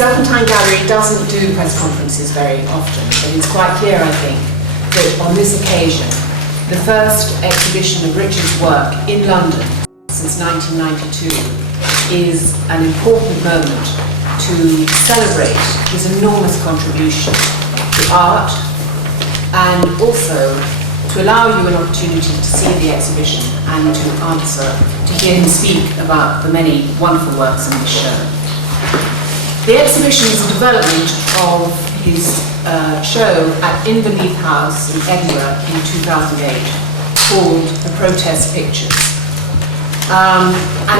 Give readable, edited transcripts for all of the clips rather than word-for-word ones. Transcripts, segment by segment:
Serpentine Gallery doesn't do press conferences very often, but it's quite clear, I think, that on this occasion, the first exhibition of Richard's work in London since 1992 is an important moment to celebrate his enormous contribution to art, and also to allow you an opportunity to see the exhibition and to hear him speak about the many wonderful works in this show. The exhibition is a development of his show at Inverleith House in Edinburgh in 2008, called The Protest Pictures. And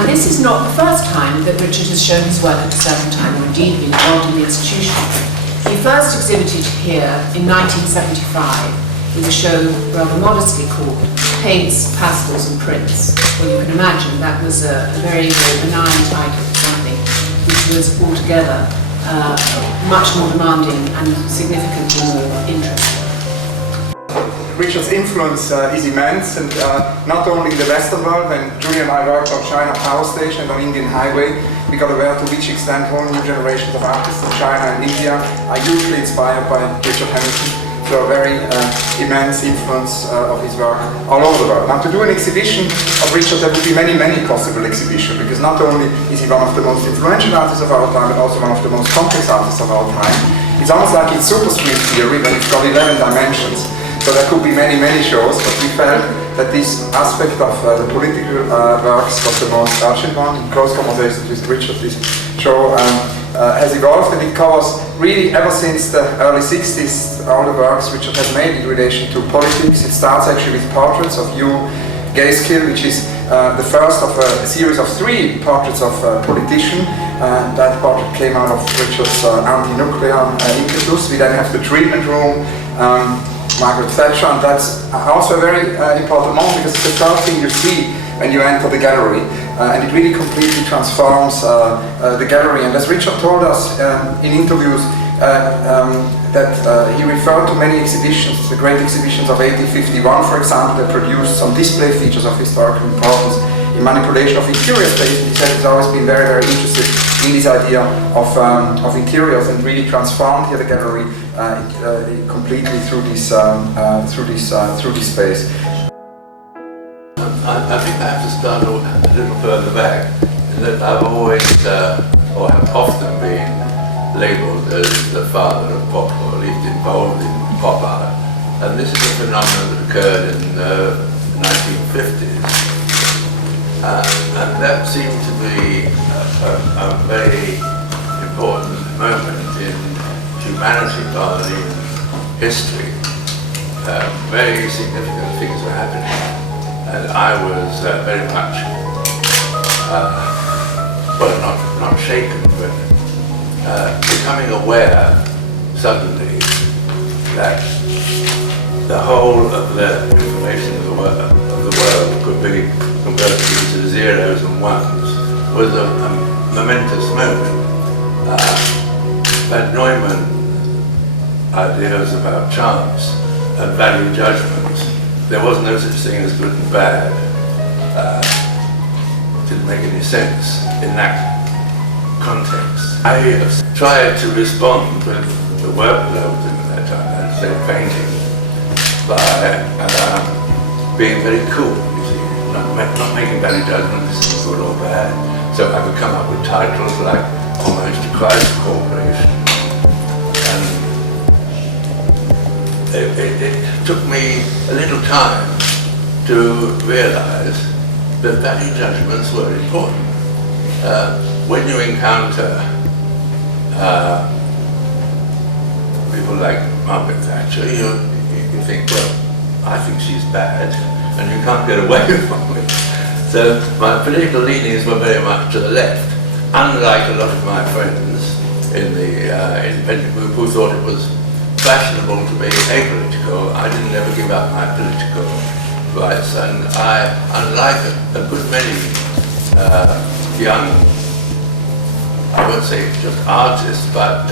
this is not the first time that Richard has shown his work at the Serpentine, or indeed been involved in the institution. He first exhibited here in 1975 with a show rather modestly called Paints, Pastels and Prints. Well, you can imagine that was a very, very benign title for something which was altogether much more demanding and significantly more interesting. Richard's influence is immense, and not only in the Western world. When Julia and I worked on China Power Station and on Indian Highway, we got aware to which extent whole new generations of artists in China and India are hugely inspired by Richard Hamilton. So a very immense influence of his work all over the world. Now, to do an exhibition of Richard, there would be many, many possible exhibitions, because not only is he one of the most influential artists of our time, but also one of the most complex artists of our time. It's almost like it's superscript theory, but it's got 11 dimensions. So there could be many, many shows, but we felt that this aspect of the political works was the most urgent one. In close conversations with Richard, this show has evolved, and it covers really ever since the early 60s all the works Richard has made in relation to politics. It starts actually with portraits of Hugh Gaitskell, which is the first of a series of 3 portraits of politicians. That portrait came out of Richard's anti-nuclear impetus. We then have the treatment room, Margaret Thatcher, and that's also a very important moment, because it's the first thing you see when you enter the gallery, and it really completely transforms the gallery. And as Richard told us in interviews, that he referred to many exhibitions, the great exhibitions of 1851, for example, that produced some display features of historical importance in manipulation of interior space. He said he's always been very, very interested in this idea of interiors, and really transformed here the gallery completely through this space. I think I have to start a little further back, in that I've always, or have often been, labelled as the father of pop, or at least involved in pop art. And this is a phenomenon that occurred in the 1950s. And that seemed to be a very important moment in humanity rather than even history. Very significant things were happening. And I was very much, well, not shaken, but becoming aware suddenly that the whole of the information of the world could be converted into zeros and ones was a momentous moment. Van Neumann ideas about chance and value judgments, there was no such thing as good and bad. Didn't make any sense in that context. I have tried to respond with the workload at that time, say painting, by being very cool, you see, not making value judgments, this is good or bad. So I would come up with titles like Homage to Christ Corporation. And it took me a little time to realize that value judgments were important. When you encounter people like Margaret Thatcher, you think, well, I think she's bad, and you can't get away from it. So my political leanings were very much to the left, unlike a lot of my friends in the independent group who thought it was fashionable to be apolitical. I didn't ever give up my political rights, and I, unlike a good many young, I won't say just artists, but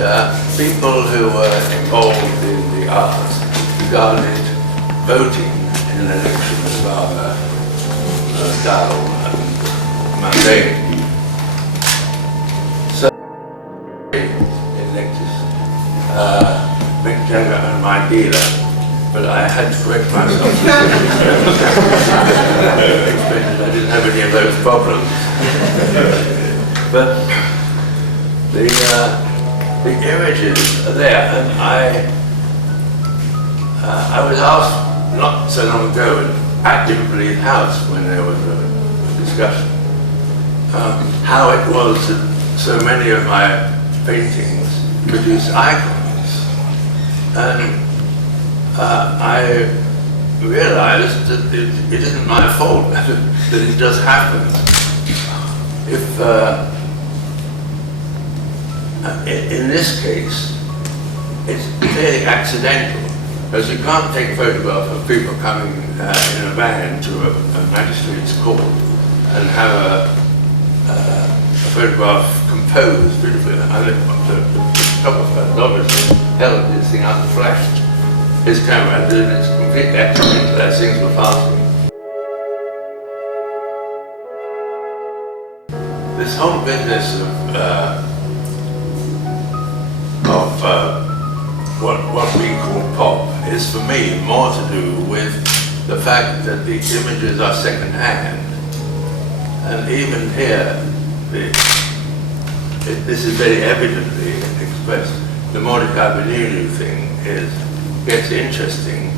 people who were involved in the arts, regarded voting in an election as rather dull and mundane. So Mick Jagger and my dealer, but I had to correct myself. Explained that I didn't have any of those problems. But the images are there, and I was asked not so long ago at Dimbley's house when there was a discussion how it was that so many of my paintings produce icons, and I realized that it isn't my fault that it just happens. If in this case, it's clearly accidental, because you can't take a photograph of people coming in a van to a magistrate's court and have a photograph composed beautifully. The photographer obviously held this thing up, flashed his camera, and it's completely accidental as things were passing. This whole business of what we call pop is for me more to do with the fact that the images are second-hand, and even here this is very evidently expressed. The Mordecai Beninu thing gets interesting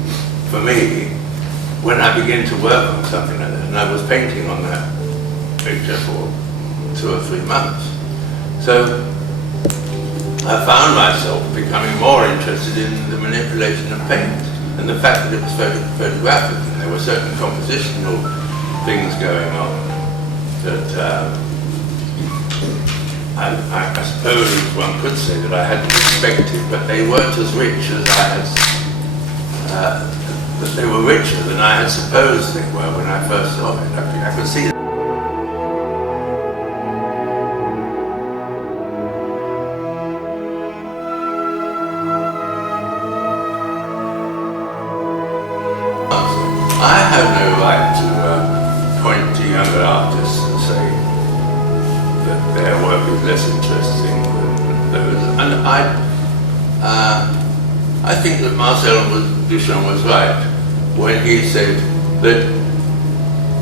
for me when I begin to work on something like that, and I was painting on that picture for 2 or 3 months. So I found myself becoming more interested in the manipulation of paint and the fact that it was photographic, and there were certain compositional things going on that I suppose one could say that I hadn't expected, but they weren't as rich as I had, that they were richer than I had supposed they were when I first saw it. I could see that. I have no right to point to younger artists and say that their work is less interesting than those. And I think that Marcel Duchamp was right when he said that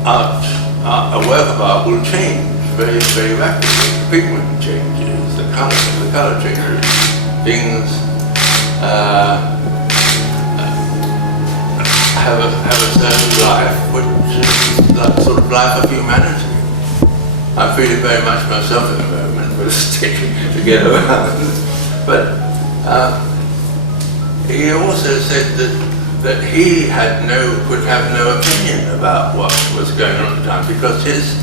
a work of art will change very, very rapidly. The pigment changes, the color changes, things have a certain life, which is like sort of life of humanity. I feel it very much myself at the moment, but it's taking to get around. But he also said that he could have no opinion about what was going on at the time, because his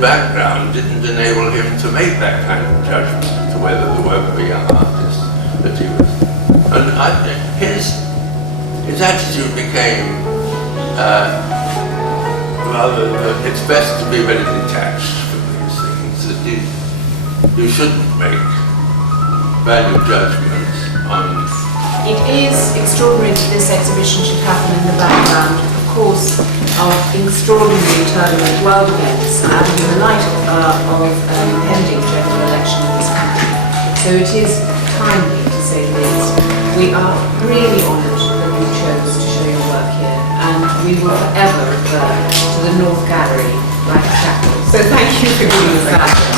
background didn't enable him to make that kind of judgment as to whether the work of a young artist that he was. And I think his attitude became rather that it's best to be very detached from these things, that you shouldn't make value judgments on. It is extraordinary that this exhibition should happen in the background, of course, of extraordinary turbulent world events and in the light of an impending general election in this country. So it is timely, to say the least. We are really honoured that you chose to show your work here, and we will forever refer to the North Gallery like a shackle. So thank you for doing that.